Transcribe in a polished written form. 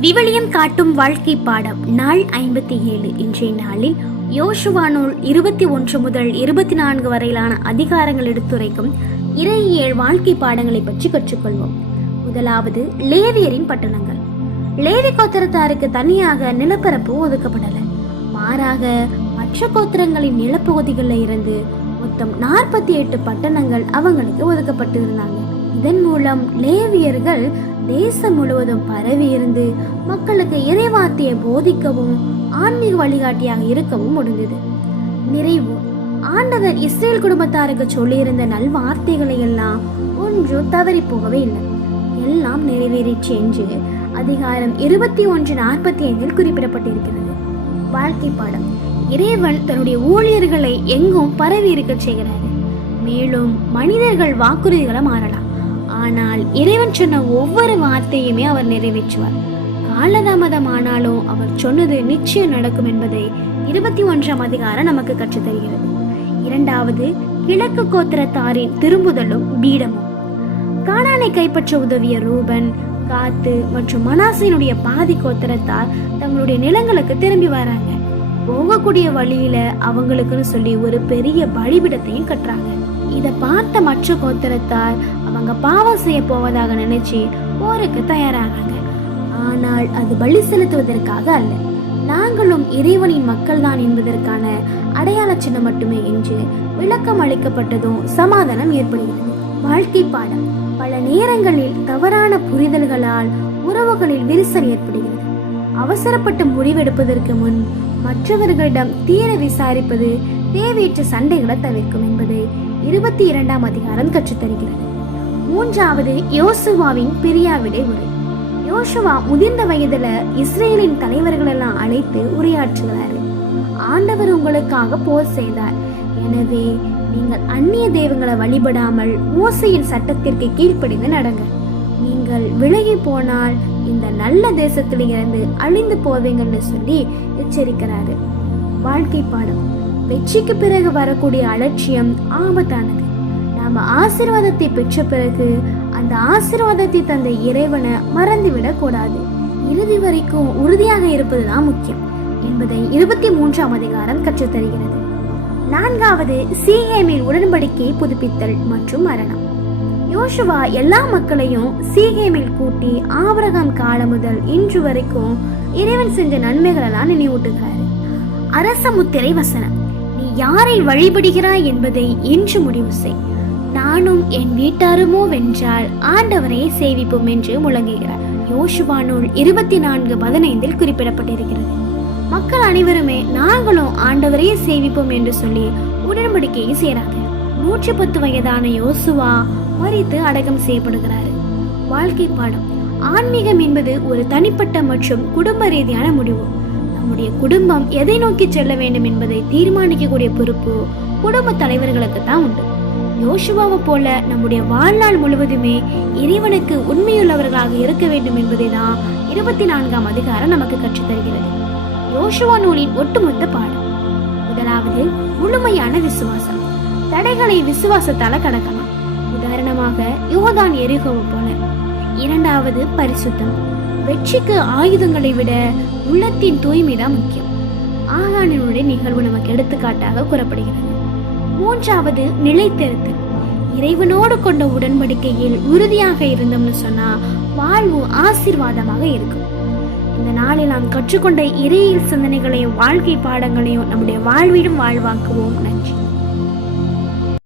விவிலியம் காட்டும் வாழ்க்கை பாடம் நாள் 57. இன்றைய நாளில் யோசுவா நூல் 21 முதல் 24 வரையிலான அதிகாரங்கள் எடுத்துரைக்கும் இறையியல் வாழ்க்கை பாடங்களை பற்றி கற்றுக்கொள்வோம். முதலாவது, லேவியரின் பட்டணங்கள். லேவி கோத்திரத்தாருக்கு தனியாக நிலப்பரப்பு ஒதுக்கப்படல. மாறாக மற்ற கோத்திரங்களின் நிலப்பகுதிகளில் இருந்து மொத்தம் 48 பட்டணங்கள் அவங்களுக்கு ஒதுக்கப்பட்டு இருந்தாங்க. இதன் மூலம் லேவியர்கள் தேசம் முழுவதும் பரவி இருந்து மக்களுக்கு இறைவார்த்தையை போதிக்கவும் ஆன்மீக வழிகாட்டியாக இருக்கவும் முடிந்தது. நிறைவு, ஆண்டவர் இஸ்ரேல் குடும்பத்தாருக்கு சொல்லியிருந்த நல்வார்த்தைகளை எல்லாம் ஒன்றும் தவறி போகவே இல்லை, எல்லாம் நிறைவேறிச்சு என்று அதிகாரம் 21:45 குறிப்பிடப்பட்டிருக்கிறது. வாழ்க்கை பாடம், இறைவன் தன்னுடைய ஊழியர்களை எங்கும் பரவி இருக்க செய்கிறார். மேலும் மனிதர்கள் வாக்குறுதிகளை மாறலாம், ஆனால் இறைவன் சொன்ன ஒவ்வொரு வார்த்தையுமே அவர் நிறைவேற்றுவார். காலதாமதமானாலும் அவர் சொன்னது நிச்சயம் நடக்கும் என்பதை 21ஆம் அதிகாரம் நமக்கு கற்றுத்தருகிறது. இரண்டாவது, கிழக்கு கோத்திரத்தாரின் திரும்புதலும் பீடமும். கானானை கைப்பற்ற உதவிய ரூபன், காத்து மற்றும் மனாசையினுடைய பாதி கோத்திரத்தார் தங்களுடைய நிலங்களுக்கு திரும்பி வராங்க. போகக்கூடிய வழியில அவங்களுக்குன்னு சொல்லி ஒரு பெரிய பலிபீடத்தையும் கட்டுறாங்க. இதை பார்த்த மற்ற கோத்திரத்தார் அவங்க பாவம் செய்ய போவதாக நினைச்சு போருக்கு தயாராகிறாங்க. ஆனால் அது பலி செலுத்துவதற்காக அல்ல, நாங்களும் இறைவனின் மக்கள் தான் என்பதற்கான அடையாள சின்னம் மட்டுமே என்று விளக்கம் அளிக்கப்பட்டதும் சமாதானம் ஏற்படுகிறது. வாழ்க்கை பாடம், பல நேரங்களில் தவறான புரிதல்களால் உறவுகளில் விரிசல் ஏற்படுகிறது. அவசரப்பட்டு முடிவெடுப்பதற்கு முன் மற்றவர்களிடம் தீர விசாரிப்பது தேவையற்ற சண்டைகளை தவிர்க்கும் என்பதை 22ஆம் அதிகாரம் கற்றுத்தருகிறது. மூன்றாவது, யோசுவாவின் பிரியாவிடை உரை. யோசுவா முதிர்ந்த வயதுல இஸ்ரேலின் தலைவர்கள் எல்லாம் அழைத்து உரையாற்றுகிறாரு. ஆண்டவர் உங்களுக்காக போர் செய்தார், எனவே நீங்கள் அந்நிய தெய்வங்களை வழிபடாமல் மோசையின் சட்டத்திற்கு கீழ்ப்படிந்து நடங்க. நீங்கள் விலகி போனால் இந்த நல்ல தேசத்தில் இருந்து அழிந்து போவீங்கன்னு சொல்லி எச்சரிக்கிறாரு. வாழ்க்கை பாடம், வெற்றிக்கு பிறகு வரக்கூடிய அலட்சியம் ஆபத்தானது. நாம ஆசீர்வாதத்தை பெற்ற பிறகு அந்த ஆசீர்வாதத்தை தந்த இறைவனை மறந்துவிடக் கூடாது. இறுதி வரைக்கும் உறுதியாக இருப்பதுதான் முக்கியம் என்பதை 23ஆம் அதிகாரம் கற்றுத்தருகிறது. நான்காவது, சீகேமில் உடன்படிக்கை புதுப்பித்தல் மற்றும் மரணம். யோசுவா எல்லா மக்களையும் சீகேமில் கூட்டி ஆபிரகாம் காலம் முதல் இன்று வரைக்கும் இறைவன் செஞ்ச நன்மைகளெல்லாம் நினைவூட்டுகிறாரு. அரச முத்திரை வசனம், நீ யாரை வழிபடுகிறாய் என்பதை இன்று முடிவு செய், நானும் என் வீட்டாருமோ வென்றால் ஆண்டவரை சேவிப்போம் என்று முழங்குகிறார். யோசுவா நூல் 24:15 குறிப்பிடப்பட்டிருக்கிறது. மக்கள் அனைவருமே நாங்களும் ஆண்டவரையே சேவிப்போம் என்று சொல்லி உடன்படிக்கையை செய்கிறாங்க. 110 வயதான யோசுவா மரித்து அடக்கம் செய்யப்படுகிறார். வாழ்க்கை பாடம், ஆன்மீகம் என்பது ஒரு தனிப்பட்ட மற்றும் குடும்ப ரீதியான முடிவு. நம்முடைய குடும்பம் எதை நோக்கி செல்ல வேண்டும் என்பதை தீர்மானிக்கக்கூடிய பொறுப்பு குடும்ப தலைவர்களுக்கு தான் உண்டு. யோசுவாவை போல நம்முடைய வாழ்நாள் முழுவதுமே இறைவனுக்கு உண்மையுள்ளவர்களாக இருக்க வேண்டும் என்பதை தான் 24ஆம் அதிகாரம் நமக்கு கற்றுத்தருகிறது. யோசுவா நூலின் ஒட்டுமொத்த பாடம். முதலாவது, முழுமையான விசுவாசம். தடைகளை விசுவாசத்தால கடக்கலாம், உதாரணமாக யோர்தான் எரிகோவை போல. இரண்டாவது, பரிசுத்தம். வெற்றிக்கு ஆயுதங்களை விட உள்ளத்தின் தூய்மைதான் முக்கியம். ஆகானினுடைய நிகழ்வு நமக்கு எடுத்துக்காட்டாக கூறப்படுகிறது. மூன்றாவது, நிலைத்திருத்தல். இறைவனோடு கொண்ட உடன்படிக்கையில் உறுதியாக இருந்தோம்னு சொன்னா வாழ்வு ஆசீர்வாதமாக இருக்கும். இந்த நாளில் நாம் கற்றுக்கொண்ட இறையியல் சிந்தனைகளையும் வாழ்க்கை பாடங்களையும் நம்முடைய வாழ்விலும் வாழ்வாக்குவோம். நன்றி.